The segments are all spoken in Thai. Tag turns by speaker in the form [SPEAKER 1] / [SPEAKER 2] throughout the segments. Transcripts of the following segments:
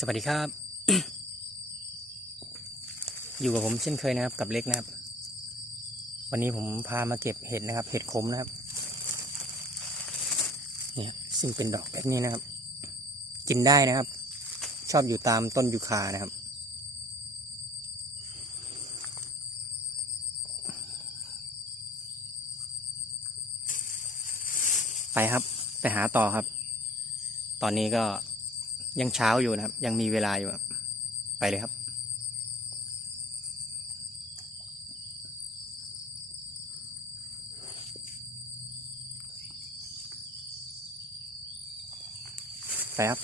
[SPEAKER 1] สวัสดีครับ อยู่กับผมเช่นเคยนะครับ กับเล็กนะครับ วันนี้ผมพามาเก็บเห็ดนะครับ เห็ดขมนะครับ เนี่ยซึ่งเป็นดอกแบบนี้นะครับ กินได้นะครับ ชอบอยู่ตามต้นยูคานะครับ ไปครับ ไปหาต่อครับ ตอนนี้ก็ ยังเช้าอยู่นะครับ ยังมีเวลาอยู่ครับไปเลยครับ ไปครับ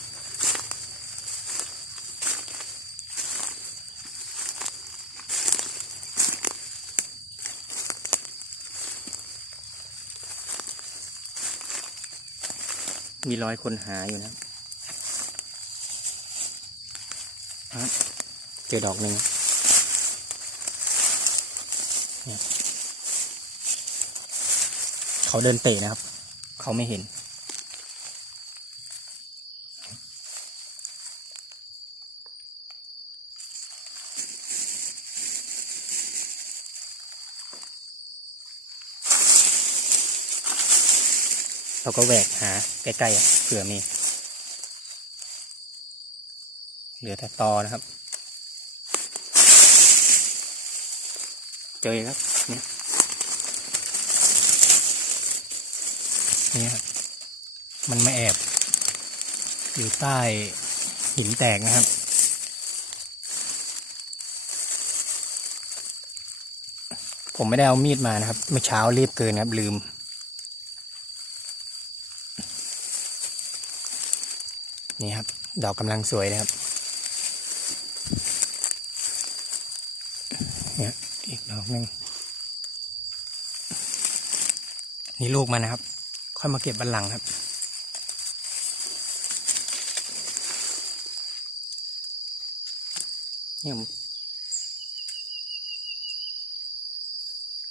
[SPEAKER 1] มีร้อยคนหาอยู่นะครับอะ เจอดอกหนึ่งเขาเดินเตะนะครับ เขาไม่เห็น เราก็แหวกหาใกล้ๆเผื่อมี เหลือแต่ตอนะครับ เจอครับเนี่ยเนี่ยครับมันไม่แอบ อยู่ใต้หินแตกนะครับผมไม่ได้เอามีดมานะครับ เมื่อเช้ารีบเกินครับ ลืม นี่ครับ ดอกกำลังสวยนะครับ เนี่ยอีกดอกหนึ่งนี่ลูกมันนะครับ ค่อยมาเก็บบันหลังครับ เนี่ย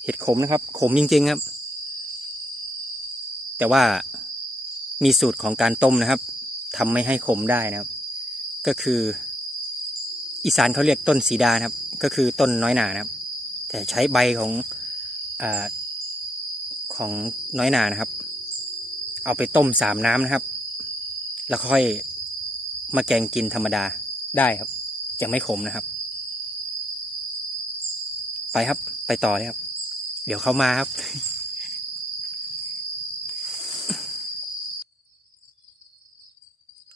[SPEAKER 1] เห็ดขมนะครับ ขมจริง ๆครับ แต่ว่ามีสูตรของการต้มนะครับทำไม่ให้ขมได้นะครับ ก็คือ อีสานเขาเรียกต้นสีดานะครับ ก็คือต้นน้อยหนานะครับ แต่ใช้ใบของอของน้อยหนานะครับ เอาไปต้มสามน้ำนะครับ แล้วค่อยมาแกงกินธรรมดาได้ครับ จะไม่ขมนะครับ ไปครับ ไปต่อเลยครับ เดี๋ยวเขามาครับ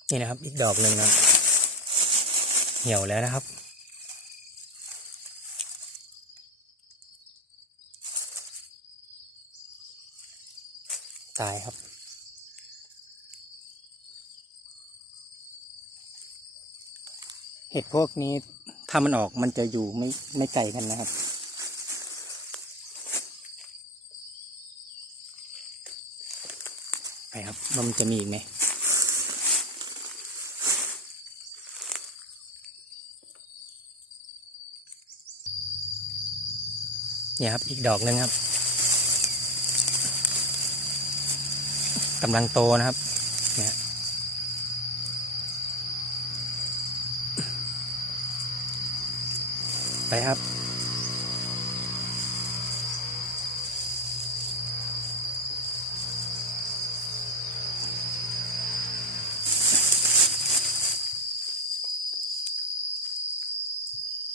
[SPEAKER 1] นี่นะครับอีกดอกหนึ่งนะครับ หี่ยวแล้วนะครับ ตายครับ เห็ดพวกนี้ถ้ามันออกมันจะอยู่ไม่ไม่ไกลกันนะครับไปครับว่ามันจะมีอีกไหม เนี่ยครับอีกดอกหนึ่งครับกำลังโตนะครับ เนี่ยไปครับ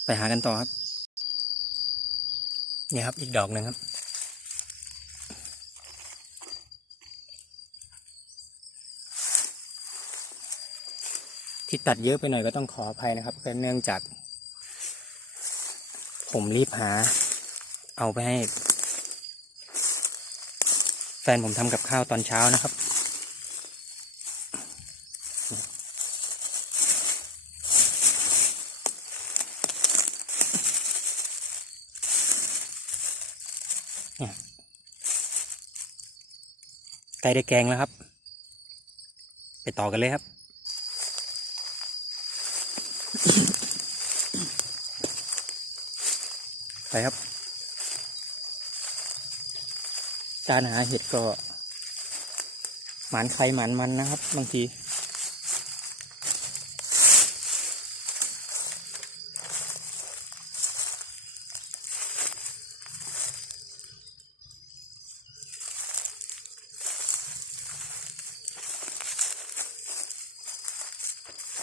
[SPEAKER 1] ไปหากันต่อครับ นี่ยครับอีกดอกหนึ่งครับ ที่ตัดเยอะไปหน่อยก็ต้องขออภัยนะครับเป็นเนื่องจาก ผมรีบหา เอาไปให้ แฟนผมทำกับข้าวตอนเช้านะครับ ใกล้ได้แกงแล้วครับ ไปต่อกันเลยครับ ไปครับ การหาเห็ดก็หมานใครหมานมันนะครับ บางที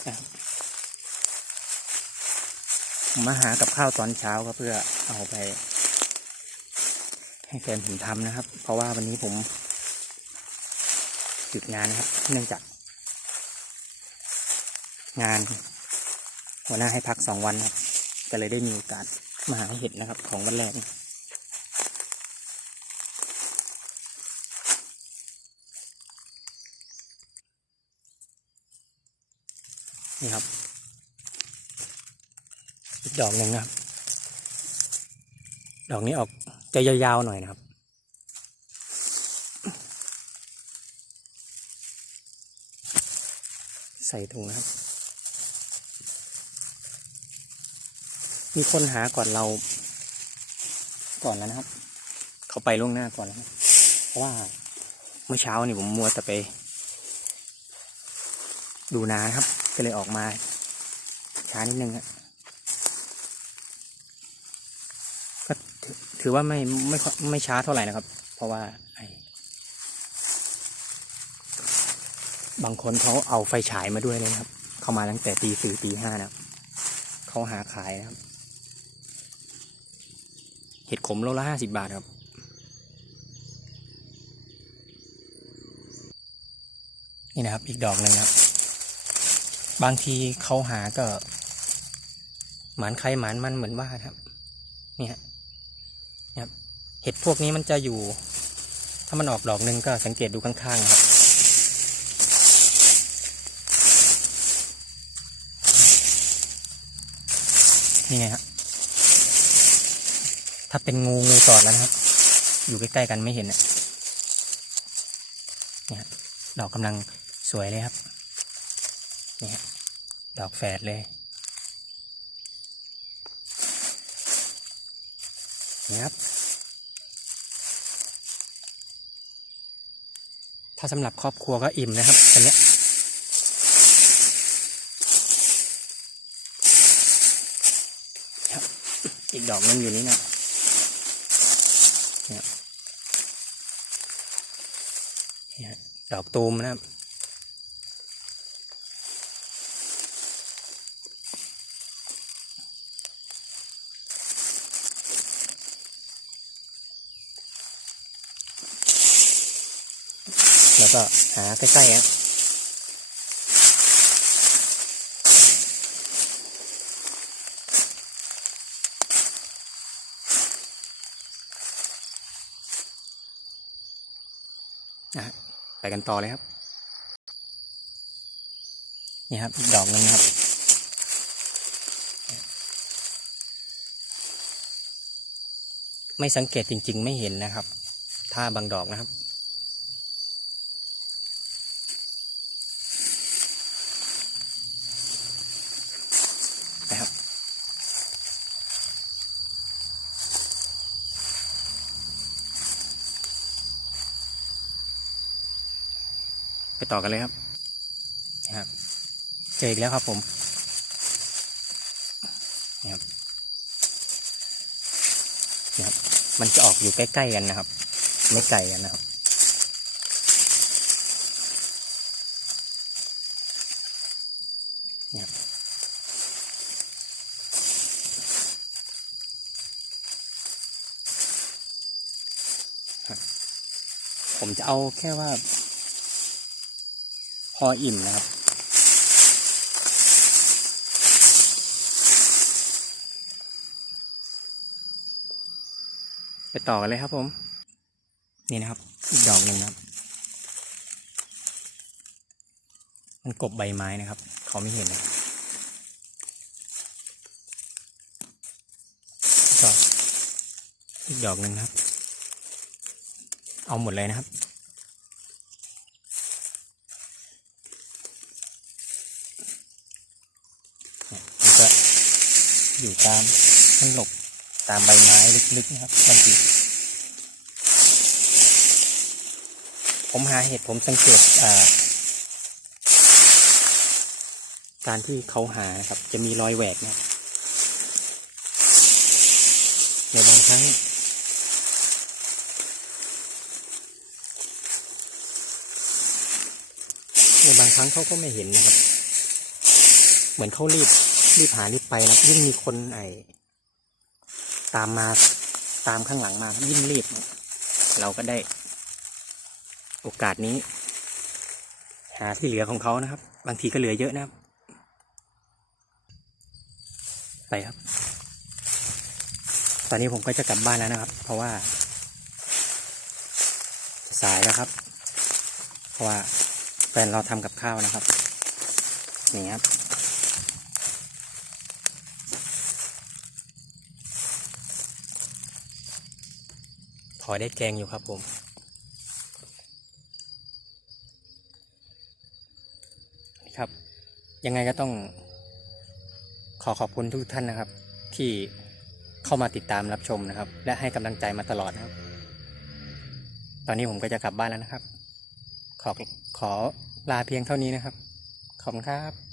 [SPEAKER 1] นะครับผ มาหากับข้าวตอนเช้าก็เพื่อเอาไป ให้แฟนผมทำนะครับ เพราะว่าวันนี้ผมหยุดงานนะครับ เนื่องจาก งาน หัวหน้าให้พักสองวันครับก็เลยได้มีโอกาสมาหาเห็ดนะครับ ของวันแรกนี่ครับ ดอกหนึ่งนะครับ ดอกนี้ออกจะยาวๆหน่อยนะครับ ใส่ถุงนะครับ มีคนหาก่อนเรา ก่อนแล้วนะครับ เขาไปล่วงหน้าก่อนแล้วเพราะว่าเมื่อเช้านี่ผมมัวแต่ไป ดูนาครับ ก็เลยออกมาช้านิดนึงครับก็ ถือว่าไม่ไม่ไม่ช้าเท่าไหร่นะครับ เพราะว่าบางคนเขาเอาไฟฉายมาด้วยเลยครับ เข้ามาตั้งแต่ตีสี่ตีห้านะครับเขาหาขายนะครับ เห็ดขมโลละห้าสิบาทครับ นี่นะครับ อีกดอกหนึ่งครับ บางทีเขาหาก็ หมานใครหมานมันเหมือนว่าครับ เนี่ยนะ เห็ดพวกนี้มันจะอยู่ ถ้ามันออกดอกหนึ่งก็สังเกตดูข้างๆครับ นี่ไงครับถ้าเป็นงูงูตอดแล้วนะครับ อยู่ใกล้ๆกันไม่เห็นเนี่ยเนี่ยดอกกำลังสวยเลยครับเนี่ยดอกแฝดเลยนี่ครับ ถ้าสำหรับครอบครัวก็อิ่มนะครับอันเนี้ยอีกดอกนึงอยู่นี่นะเนี่ยดอกตูมนะครับ แล้วก็หาใกล้ๆครับนะไปกันต่อเลยครับ นี่ครับ ดอกหนึ่งครับ ไม่สังเกตจริง ๆ ไม่เห็นนะครับ ถ้าบางดอกนะครับ ไปต่อกันเลยครับนะครับ เจออีกแล้วครับผมนะครับนะครับ มันจะออกอยู่ใกล้ๆกันนะครับ ไม่ไกลกันนะครับเนี่ยผมจะเอาแค่ว่า พออิ่มนะครับ ไปต่อกันเลยครับผม นี่นะครับ อีกดอกหนึ่งครับ มันกบใบไม้นะครับ เขาไม่เห็นนะก็อีกดอกหนึ่งครับ เอาหมดเลยนะครับ เนี่ยมันจะ อยู่ตามมันหลบตามใบไม้ลึกๆนะครับบางทีผมหาเห็ดผมสังเกตการที่เขาหานะครับ จะมีรอยแหวกนะในบางครั้งในบางครั้งเขาก็ไม่เห็นนะครับ เหมือนเขารีบ รีบหารีบไปนะยิ่งมีคนไอตามมาตามข้างหลังมายิ่งรีบ เราก็ได้ โอกาสนี้ หาที่เหลือของเขานะครับ บางทีก็เหลือเยอะนะครับ ไปครับ ตอนนี้ผมก็จะกลับบ้านแล้วนะครับ เพราะว่า จะสายแล้วครับ เพราะว่าแฟนเราทำกับข้าวนะครับนี่ครับ อได้แกงอยู่ครับผมครับ ยังไงก็ต้อง ขอขอบคุณทุกท่านนะครับ ที่เข้ามาติดตามรับชมนะครับ และให้กำลังใจมาตลอดนะครับ ตอนนี้ผมก็จะกลับบ้านแล้วนะครับ ขอขอลาเพียงเท่านี้นะครับ ขอบคุณครับ